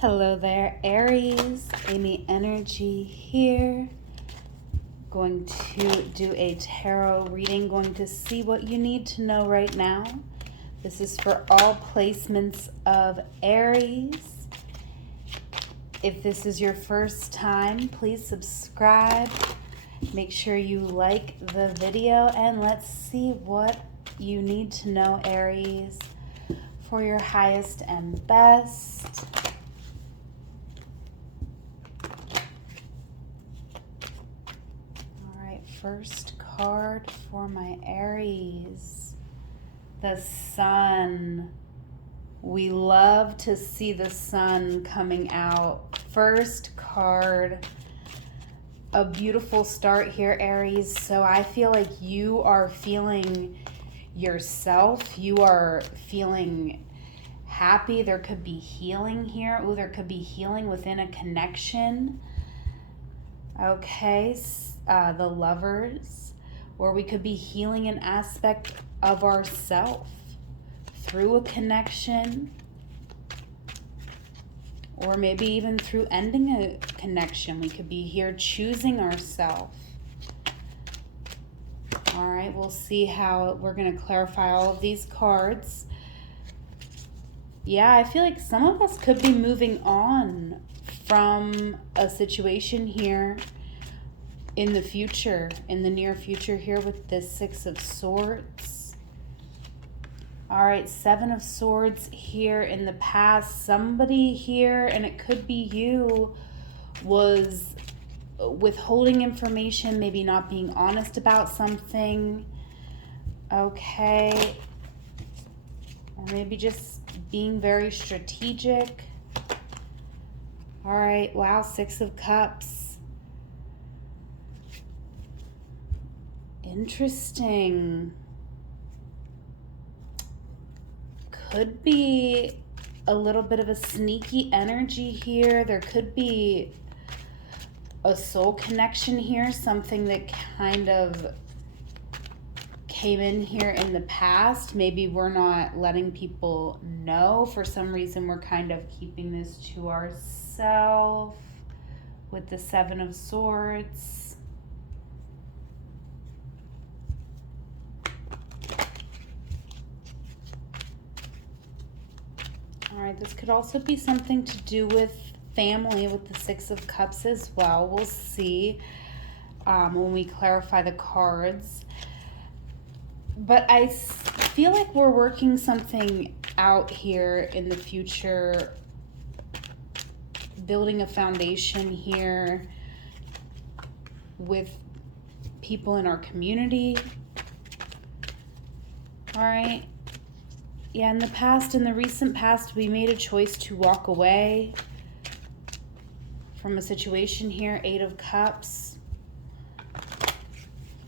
Hello there, Aries. Amy Energy here. Going to do a tarot reading, going to see what you need to know right now. This is for all placements of Aries. If this is your first time, please subscribe. Make sure you like the video, and let's see what you need to know, Aries, for your highest and best. First card for my Aries, the Sun. We love to see the sun coming out. First card, a beautiful start here, Aries. So I feel like you are feeling yourself. You are feeling happy. There could be healing here. Oh, there could be healing within a connection. Okay, the Lovers, where we could be healing an aspect of ourself through a connection, or maybe even through ending a connection. We could be here choosing ourselves. All right, we'll see how we're going to clarify all of these cards. Yeah, I feel like some of us could be moving on from a situation here in the future, in the near future here with this Six of Swords. All right, Seven of Swords here in the past. Somebody here, and it could be you, was withholding information, maybe not being honest about something. Okay. Or maybe just being very strategic. All right, wow, Six of Cups. Interesting. Could be a little bit of a sneaky energy here. There could be a soul connection here, something that kind of came in here in the past. Maybe we're not letting people know. For some reason, we're kind of keeping this to ourselves with the Seven of Swords. All right, this could also be something to do with family with the Six of Cups as well. We'll see when we clarify the cards. But I feel like we're working something out here in the future, building a foundation here with people in our community. All right. Yeah, in the recent past, we made a choice to walk away from a situation here, Eight of Cups.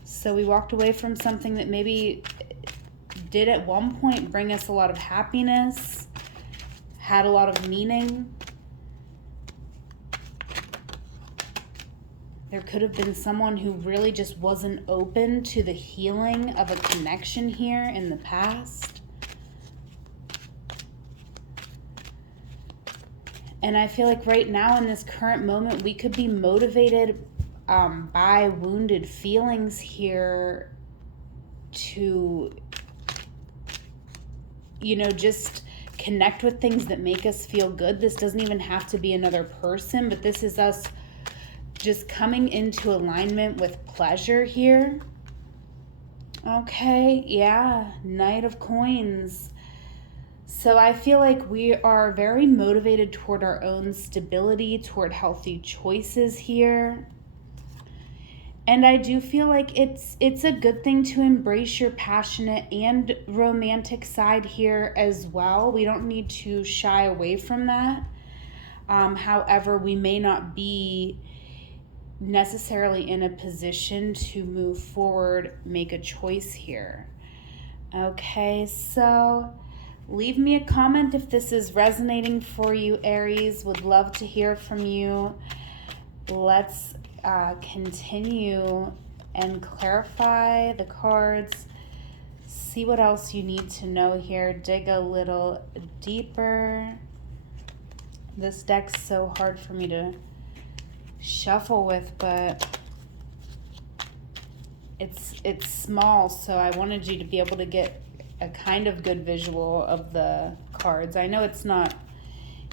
So we walked away from something that maybe did at one point bring us a lot of happiness, had a lot of meaning. There could have been someone who really just wasn't open to the healing of a connection here in the past. And I feel like right now in this current moment, we could be motivated by wounded feelings here to, just connect with things that make us feel good. This doesn't even have to be another person, but this is us just coming into alignment with pleasure here. Okay, yeah, Knight of Coins. So I feel like we are very motivated toward our own stability, toward healthy choices here. And I do feel like it's a good thing to embrace your passionate and romantic side here as well. We don't need to shy away from that. However, we may not be necessarily in a position to move forward, make a choice here. Okay, so leave me a comment if this is resonating for you, Aries. Would love to hear from you. Let's continue and clarify the cards. See what else you need to know here. Dig a little deeper. This deck's so hard for me to shuffle with, but it's small, so I wanted you to be able to get a kind of good visual of the cards. I know it's not,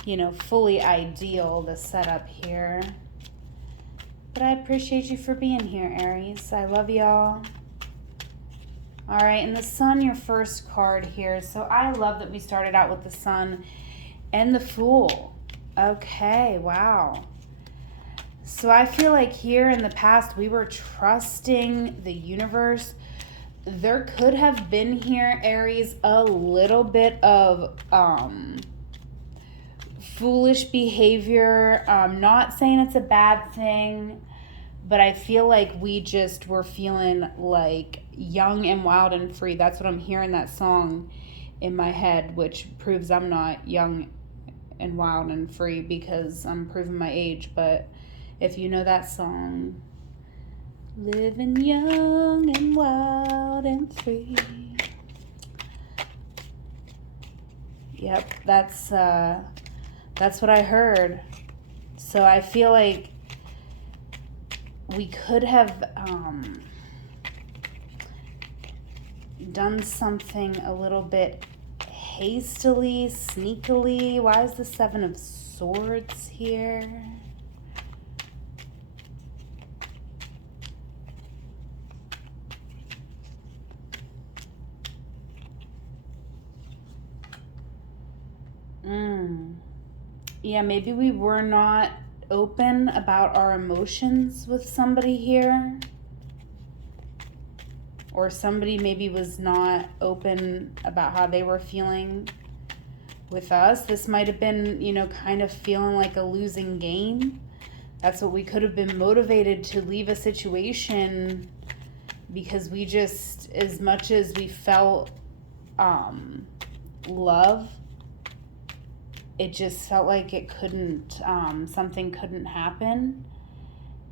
you know, fully ideal, the setup here, but I appreciate you for being here, Aries. I love y'all. All right, and the Sun, your first card here. So I love that we started out with the Sun and the Fool. Okay, wow. So I feel like here in the past, we were trusting the universe. There could have been here, Aries, a little bit of foolish behavior. Not saying it's a bad thing, but I feel like we just were feeling like young and wild and free. That's what I'm hearing that song in my head, which proves I'm not young and wild and free because I'm proving my age. But if you know that song, living young and wild and free. Yep, that's what I heard. So I feel like we could have done something a little bit hastily, sneakily. Why is the Seven of Swords here? Yeah, maybe we were not open about our emotions with somebody here. Or somebody maybe was not open about how they were feeling with us. This might have been, you know, kind of feeling like a losing game. That's what we could have been motivated to leave a situation because we just, as much as we felt love, it just felt like it couldn't, something couldn't happen.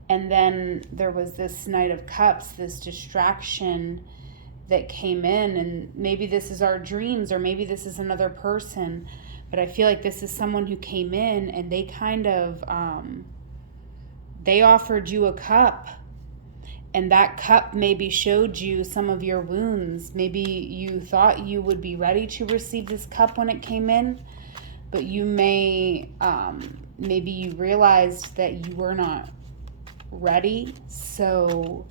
And then there was this Knight of Cups, this distraction that came in, and maybe this is our dreams, or maybe this is another person, but I feel like this is someone who came in and they kind of, they offered you a cup, and that cup maybe showed you some of your wounds. Maybe you thought you would be ready to receive this cup when it came in, but you may, maybe you realized that you were not ready, so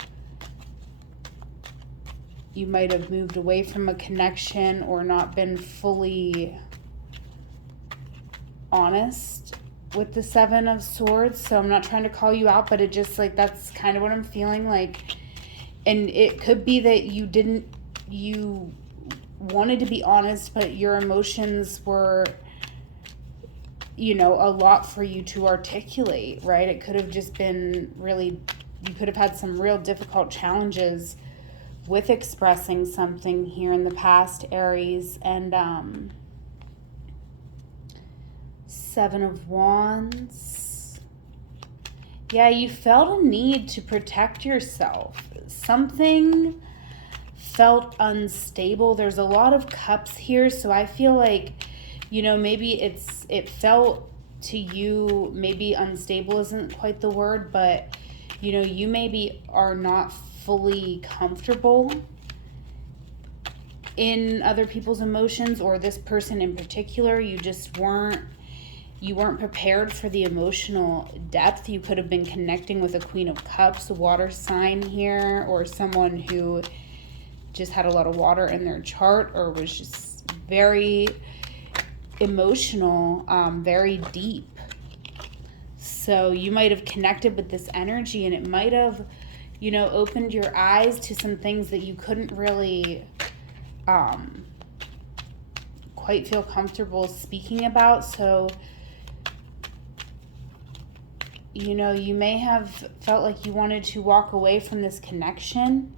you might have moved away from a connection or not been fully honest with the Seven of Swords. So I'm not trying to call you out, but it just, like, that's kind of what I'm feeling like. And it could be that you wanted to be honest, but your emotions were, you know, a lot for you to articulate, right? It could have just been really, you could have had some real difficult challenges with expressing something here in the past, Aries. And Seven of Wands. Yeah, you felt a need to protect yourself. Something felt unstable. There's a lot of cups here, so I feel like, you know, maybe it felt to you, maybe unstable isn't quite the word, but, you know, you maybe are not fully comfortable in other people's emotions, or this person in particular. You just weren't prepared for the emotional depth. You could have been connecting with a Queen of Cups, a water sign here, or someone who just had a lot of water in their chart, or was just very emotional, very deep. So you might have connected with this energy, and it might have, you know, opened your eyes to some things that you couldn't really quite feel comfortable speaking about. So, you know, you may have felt like you wanted to walk away from this connection,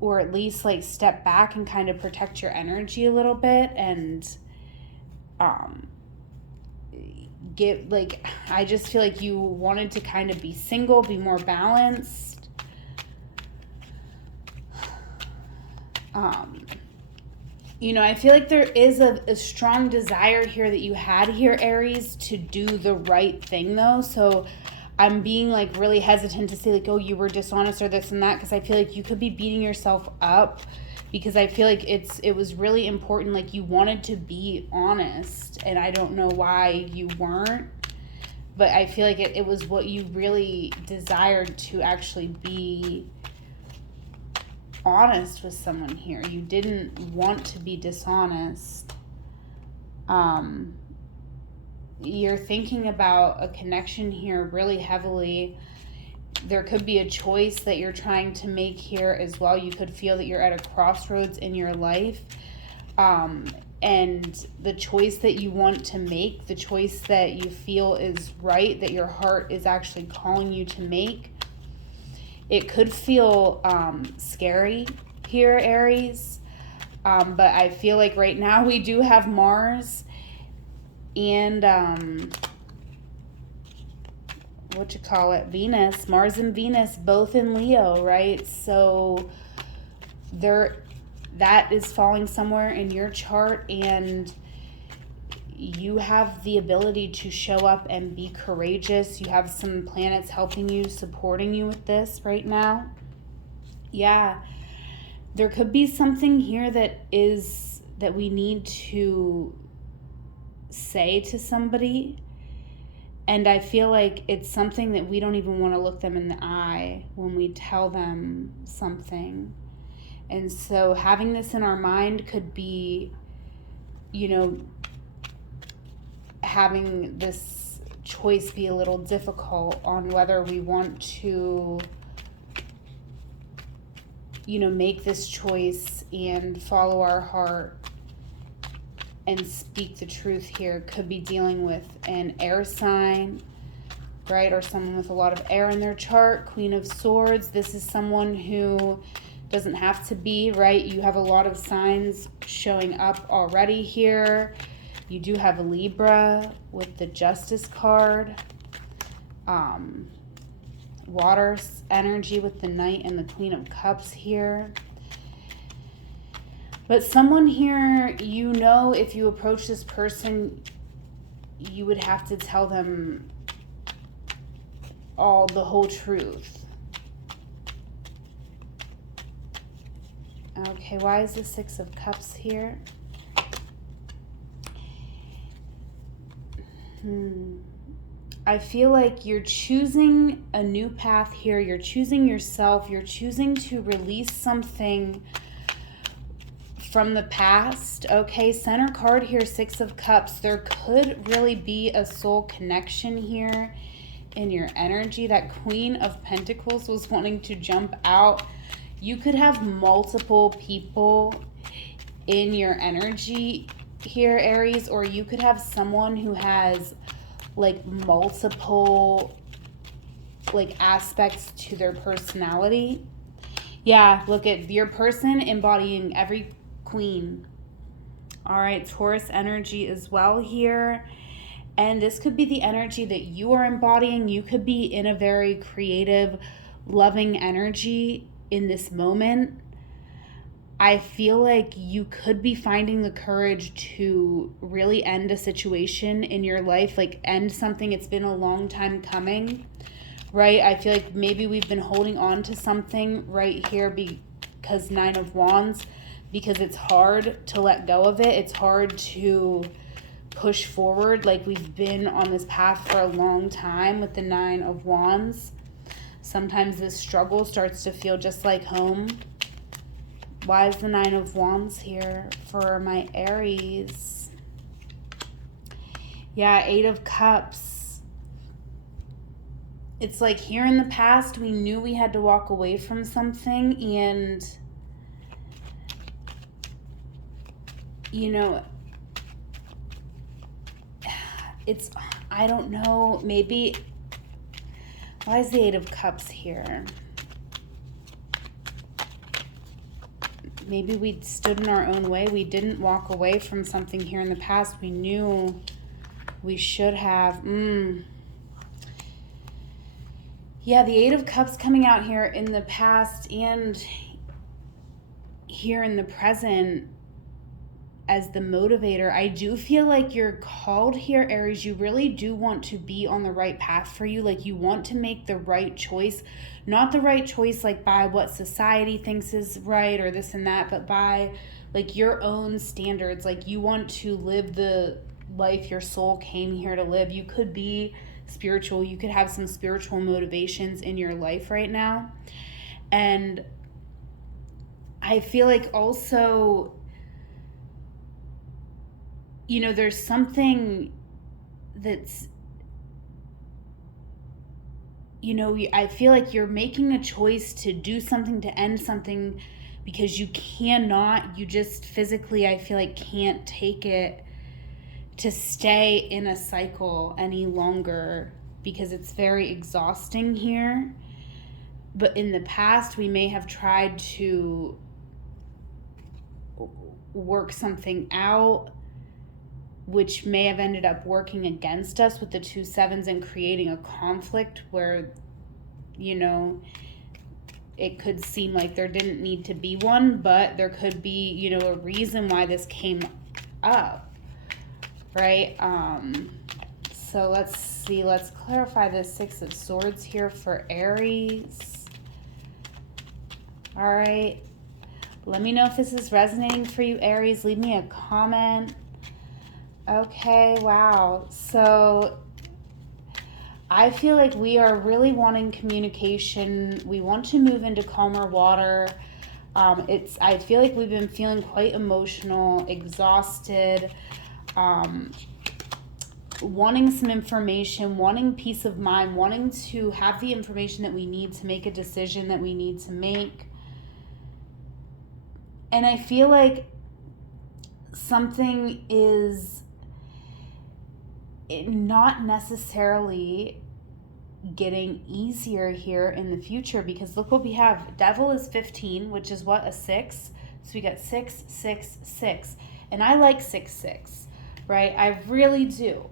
or at least like step back and kind of protect your energy a little bit, and get, like, I just feel like you wanted to kind of be single, be more balanced. I feel like there is a strong desire here that you had here, Aries, to do the right thing, though. So I'm being like really hesitant to say like, oh, you were dishonest or this and that, because I feel like you could be beating yourself up, because I feel like it was really important. Like, you wanted to be honest, and I don't know why you weren't, but I feel like it was what you really desired, to actually be honest with someone here. You didn't want to be dishonest. You're thinking about a connection here really heavily. There could be a choice that you're trying to make here as well. You could feel that you're at a crossroads in your life. And the choice that you want to make, the choice that you feel is right, that your heart is actually calling you to make, it could feel scary here, Aries. But I feel like right now we do have Mars and Venus. Mars and Venus both in Leo, right? So that is falling somewhere in your chart, and you have the ability to show up and be courageous. You have some planets helping you, supporting you with this right now. Yeah, there could be something here that we need to say to somebody, and I feel like it's something that we don't even want to look them in the eye when we tell them something. And so having this in our mind could be, having this choice be a little difficult on whether we want to, make this choice and follow our heart and speak the truth here. Could be dealing with an air sign, right? Or someone with a lot of air in their chart. Queen of Swords. This is someone who doesn't have to be, right? You have a lot of signs showing up already here. You do have a Libra with the Justice card. Water energy with the Knight and the Queen of Cups here. But someone here, if you approach this person, you would have to tell them the whole truth. Okay, why is the Six of Cups here? I feel like you're choosing a new path here. You're choosing yourself. You're choosing to release something from the past. Okay, center card here, Six of Cups. There could really be a soul connection here in your energy. That Queen of Pentacles was wanting to jump out. You could have multiple people in your energy here, Aries, or you could have someone who has like multiple aspects to their personality. Yeah, look at your person embodying every queen. All right, Taurus energy as well here. And this could be the energy that you are embodying. You could be in a very creative, loving energy in this moment. I feel like you could be finding the courage to really end a situation in your life, like end something. It's been a long time coming, right? I feel like maybe we've been holding on to something right here because Nine of Wands, because it's hard to let go of it. It's hard to push forward. Like, we've been on this path for a long time with the Nine of Wands. Sometimes this struggle starts to feel just like home. Why is the Nine of Wands here for my Aries? Yeah, Eight of Cups. It's like here in the past, we knew we had to walk away from something, and, I don't know, maybe, why is the Eight of Cups here? Maybe we stood in our own way. We didn't walk away from something here in the past. We knew we should have. Yeah, the Eight of Cups coming out here in the past and here in the present. as the motivator. I do feel like you're called here, Aries. You really do want to be on the right path for you. Like, you want to make the right choice, not the right choice like by what society thinks is right or this and that, but by like your own standards. Like, you want to live the life your soul came here to live. You could be spiritual. You could have some spiritual motivations in your life right now. And I feel like also, you know, there's something that's, you know, I feel like you're making a choice to do something, to end something, because you just physically, I feel like, can't take it to stay in a cycle any longer, because it's very exhausting here. But in the past, we may have tried to work something out, which may have ended up working against us with the 2 sevens and creating a conflict where, you know, it could seem like there didn't need to be one, but there could be, you know, a reason why this came up, right? So let's see, let's clarify the 6 of Swords here for Aries. All right. Let me know if this is resonating for you, Aries. Leave me a comment. Okay, wow. So I feel like we are really wanting communication. We want to move into calmer water. I feel like we've been feeling quite emotional, exhausted, wanting some information, wanting peace of mind, wanting to have the information that we need to make a decision that we need to make. And I feel like something is not necessarily getting easier here in the future, because look what we have. Devil is 15, which is what, a 6? So we got 6, 6, 6. And I like 6, 6, right? I really do.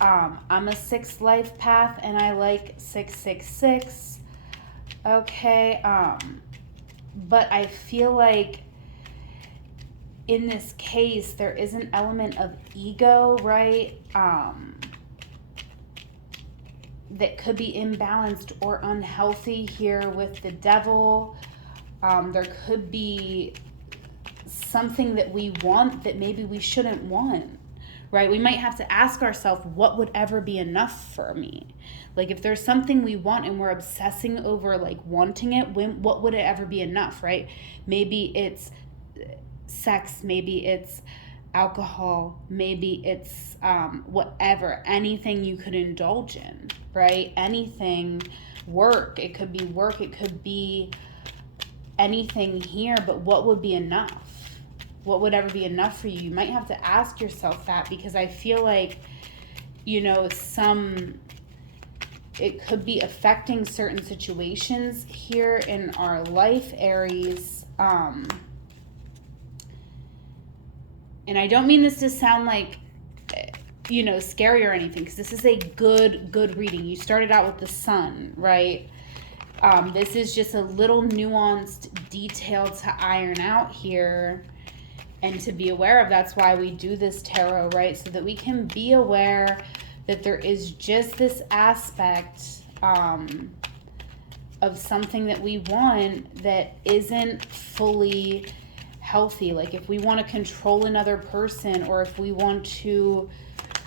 I'm a 6 life path, and I like 6, 6, 6. Okay. But I feel like in this case, there is an element of ego, right? That could be imbalanced or unhealthy here with the Devil. There could be something that we want that maybe we shouldn't want, right? We might have to ask ourselves, what would ever be enough for me? Like, if there's something we want and we're obsessing over, like, wanting it, what would it ever be enough, right? Maybe it's sex, maybe it's alcohol, maybe it's whatever, anything you could indulge in, right? Anything, work, it could be anything here, but what would be enough? What would ever be enough for you? You might have to ask yourself that, because I feel like, you know, it could be affecting certain situations here in our life, Aries. And I don't mean this to sound like, you know, scary or anything, because this is a good reading. You started out with the Sun, right? This is just a little nuanced detail to iron out here and to be aware of. That's why we do this tarot, right? So that we can be aware that there is just this aspect of something that we want that isn't fully healthy. Like, if we want to control another person, or if we want to,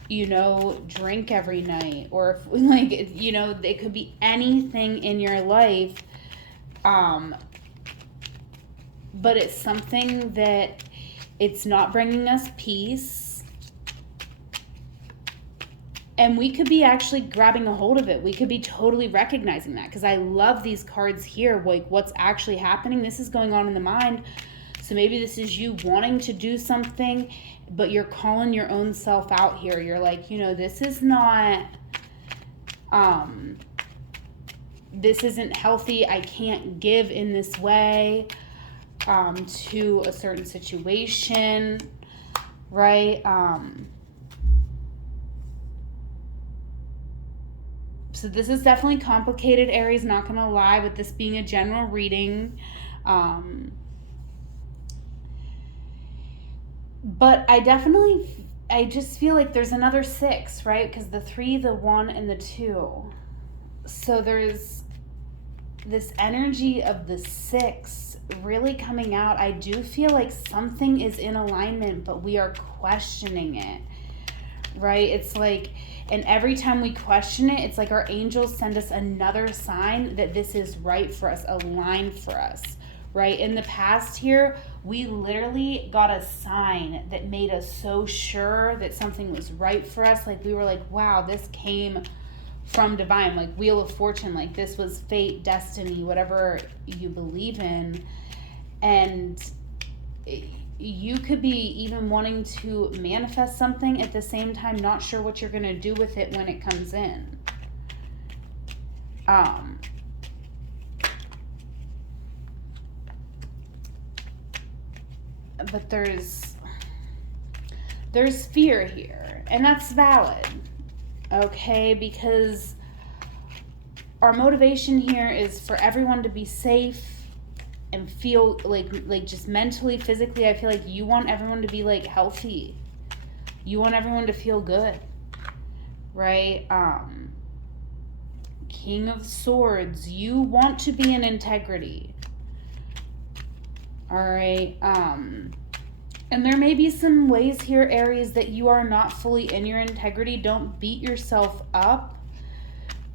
you know, drink every night, or if we, like, you know, it could be anything in your life, but it's something that it's not bringing us peace, and we could be actually grabbing a hold of it. We could be totally recognizing that, because I love these cards here, like what's actually happening. This is going on in the mind. So maybe this is you wanting to do something, but you're calling your own self out here. You're like, you know, this is not, this isn't healthy. I can't give in this way to a certain situation, right? So this is definitely complicated, Aries, not going to lie, with this being a general reading. But I just feel like there's another 6, right? Because the 3, the 1, and the 2. So there's this energy of the 6 really coming out. I do feel like something is in alignment, but we are questioning it, right? It's like, and every time we question it, it's like our angels send us another sign that this is right for us, aligned for us, right? In the past here, we literally got a sign that made us so sure that something was right for us. Like we were like, wow, this came from divine, like Wheel of Fortune, like this was fate, destiny, whatever you believe in. And you could be even wanting to manifest something at the same time, not sure what you're going to do with it when it comes in. But there's fear here, and that's valid, okay? Because our motivation here is for everyone to be safe and feel like just mentally, physically. I feel like you want everyone to be like healthy. You want everyone to feel good, right? King of Swords, you want to be in integrity. All right. And there may be some ways here, Aries, that you are not fully in your integrity. Don't beat yourself up,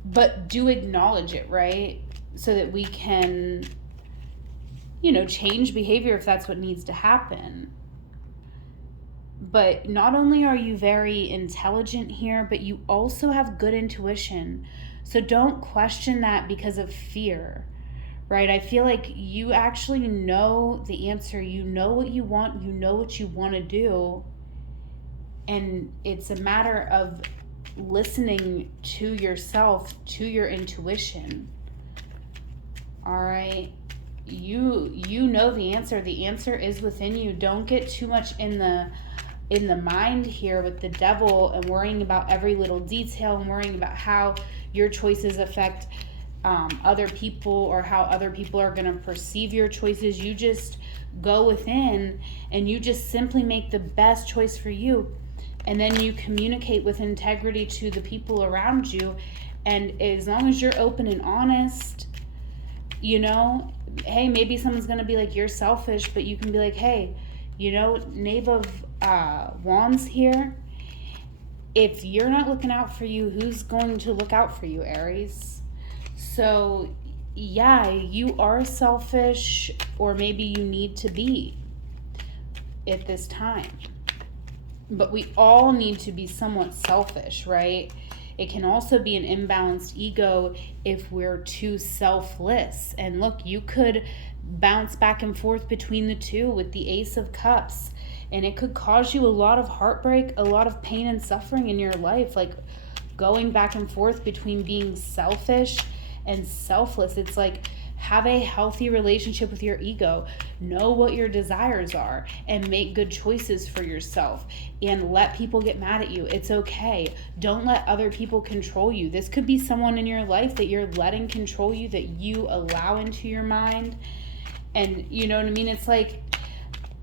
but do acknowledge it, right? So that we can, change behavior if that's what needs to happen. But not only are you very intelligent here, but you also have good intuition. So don't question that because of fear, right? I feel like you actually know the answer. You know what you want. You know what you want to do. And it's a matter of listening to yourself, to your intuition. All right? You know the answer. The answer is within you. Don't get too much in the mind here with the devil and worrying about every little detail and worrying about how your choices affect other people or how other people are going to perceive your choices. You just go within and you just simply make the best choice for you. And then you communicate with integrity to the people around you. And as long as you're open and honest, hey, maybe someone's going to be like, you're selfish, but you can be like, hey, Knave of Wands here. If you're not looking out for you, who's going to look out for you, Aries? So, yeah, you are selfish, or maybe you need to be at this time. But we all need to be somewhat selfish, right? It can also be an imbalanced ego if we're too selfless. And look, you could bounce back and forth between the two with the Ace of Cups. And it could cause you a lot of heartbreak, a lot of pain and suffering in your life. Like going back and forth between being selfish and selfless. It's like, have a healthy relationship with your ego. Know what your desires are and make good choices for yourself. And let people get mad at you. It's okay. Don't let other people control you. This could be someone in your life that you're letting control you, that you allow into your mind. And you know what I mean? It's like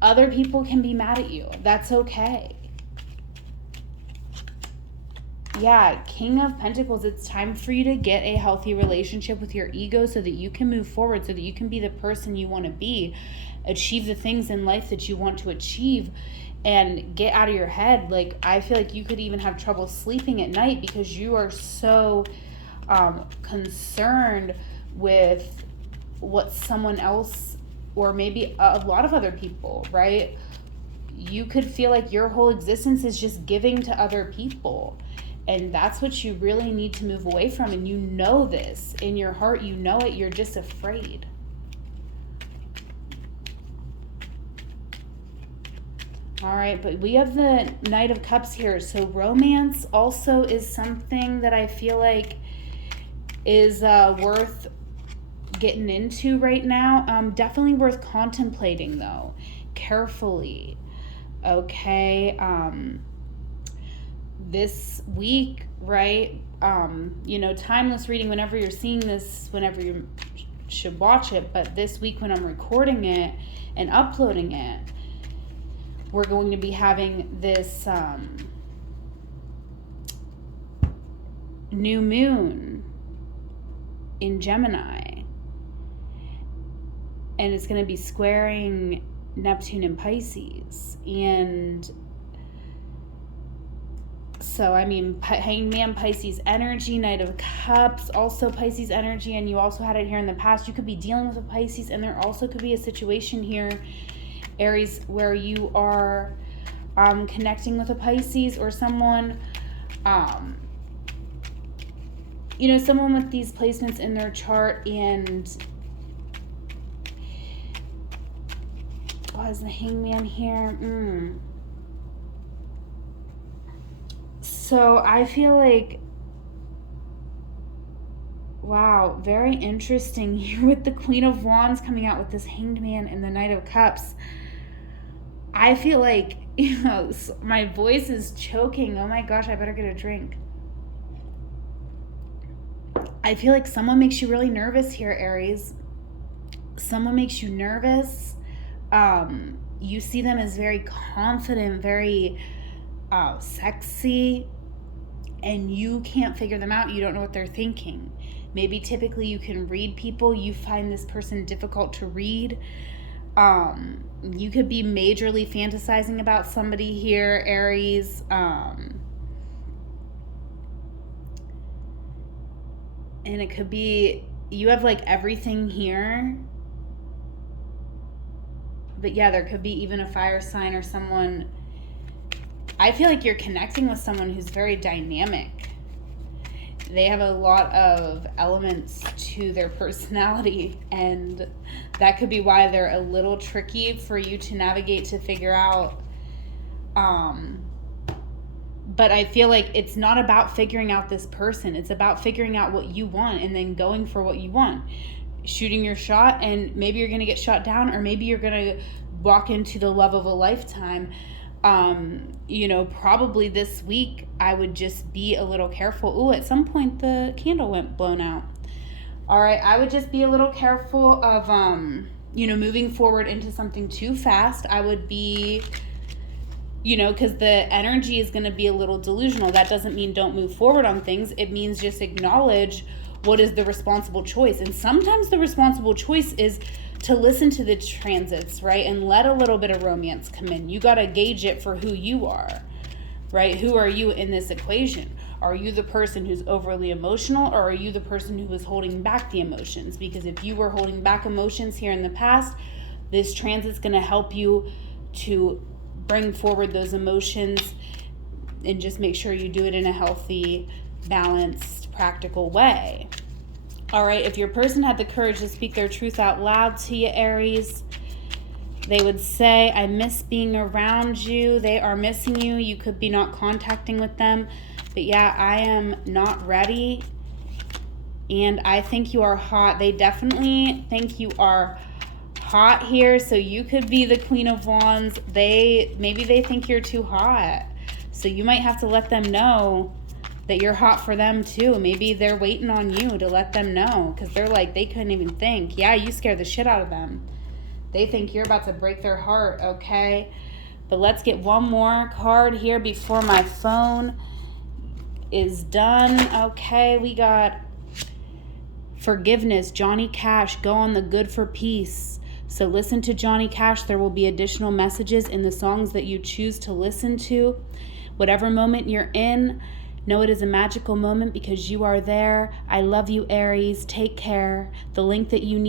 other people can be mad at you. That's okay. Yeah, King of Pentacles, it's time for you to get a healthy relationship with your ego so that you can move forward, so that you can be the person you want to be, achieve the things in life that you want to achieve, and get out of your head. Like, I feel like you could even have trouble sleeping at night because you are so concerned with what someone else, or maybe a lot of other people, right? You could feel like your whole existence is just giving to other people. And that's what you really need to move away from. And you know this in your heart. You know it. You're just afraid. All right. But we have the Knight of Cups here. So romance also is something that I feel like is worth getting into right now. Definitely worth contemplating, though. Carefully. Okay. This week, right? Timeless reading, whenever you're seeing this, whenever you should watch it, but this week when I'm recording it and uploading it, we're going to be having this new moon in Gemini, and it's going to be squaring Neptune in Pisces. And so, I mean, Hangman, Pisces energy, Knight of Cups, also Pisces energy, and you also had it here in the past. You could be dealing with a Pisces, and there also could be a situation here, Aries, where you are connecting with a Pisces or someone, someone with these placements in their chart. And is the Hangman here? So I feel like, wow, very interesting here with the Queen of Wands coming out with this Hanged Man and the Knight of Cups. I feel like, my voice is choking. Oh my gosh, I better get a drink. I feel like someone makes you really nervous here, Aries. Someone makes you nervous. You see them as very confident, very sexy, and you can't figure them out. You don't know what they're thinking. Maybe typically you can read people. You find this person difficult to read. You could be majorly fantasizing about somebody here, Aries. And it could be you have like everything here. But yeah, there could be even a fire sign or someone. I feel like you're connecting with someone who's very dynamic. They have a lot of elements to their personality, and that could be why they're a little tricky for you to navigate, to figure out. But I feel like it's not about figuring out this person. It's about figuring out what you want and then going for what you want. Shooting your shot, and maybe you're going to get shot down, or maybe you're going to walk into the love of a lifetime. Probably this week, I would just be a little careful. Ooh, at some point the candle went blown out. All right, I would just be a little careful of, moving forward into something too fast. I would be, because the energy is going to be a little delusional. That doesn't mean don't move forward on things. It means just acknowledge what is the responsible choice. And sometimes the responsible choice is to listen to the transits, right? And let a little bit of romance come in. You got to gauge it for who you are, right? Who are you in this equation? Are you the person who's overly emotional, or are you the person who is holding back the emotions? Because if you were holding back emotions here in the past, this transit's going to help you to bring forward those emotions and just make sure you do it in a healthy, balanced, practical way. All right, if your person had the courage to speak their truth out loud to you, Aries, they would say, I miss being around you. They are missing you. You could be not contacting with them. But yeah, I am not ready. And I think you are hot. They definitely think you are hot here. So you could be the Queen of Wands. Maybe they think you're too hot. So you might have to let them know that you're hot for them too. Maybe they're waiting on you to let them know, because they're like, they couldn't even think. Yeah, you scare the shit out of them. They think you're about to break their heart, okay? But let's get one more card here before my phone is done. Okay, we got forgiveness, Johnny Cash, go on the good for peace. So listen to Johnny Cash. There will be additional messages in the songs that you choose to listen to. Whatever moment you're in, know it is a magical moment because you are there. I love you, Aries. Take care. The link that you need